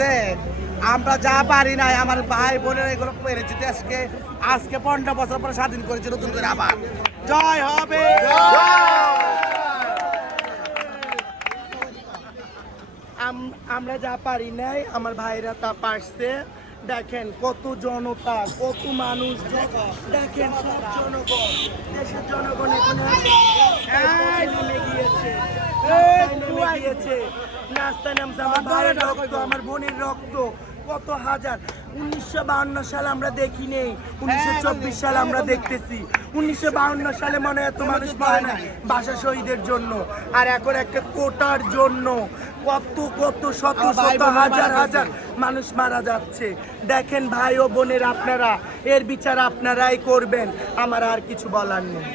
আছে আমরা যা পারি নাই, আমার ভাই বোনের এগুলো পেরেছি আজকে আজকে পনেরো বছর পরে স্বাধীন করেছি নতুন করে আবার। জয় হবে! আমরা যা পারি নাই, আমার ভাইরা তা পারছে। দেখেন কত জনতা, কত মানুষ দেখেন সব জনগণ, দেশের জনগণ এখানে গিয়েছে গিয়েছে। রাস্তায় নামছে আমার ভাইয়ের রক্ত আমার বোনের রক্ত। কত হাজার? উনিশশো বাহান্ন সালে আমরা দেখি নেই। উনিশশো চব্বিশ সালে আমরা দেখতেছি। উনিশশো বাহান্ন সালে মনে হয় এত মানুষ পায় না শহীদের জন্য। আর এখন একটা কোটার জন্য। কত কত শত হাজার হাজার মানুষ মারা যাচ্ছে। দেখেন ভাই ও বোনের আপনারা এর বিচার আপনারাই করবেন। আমার আর কিছু বলার নেই।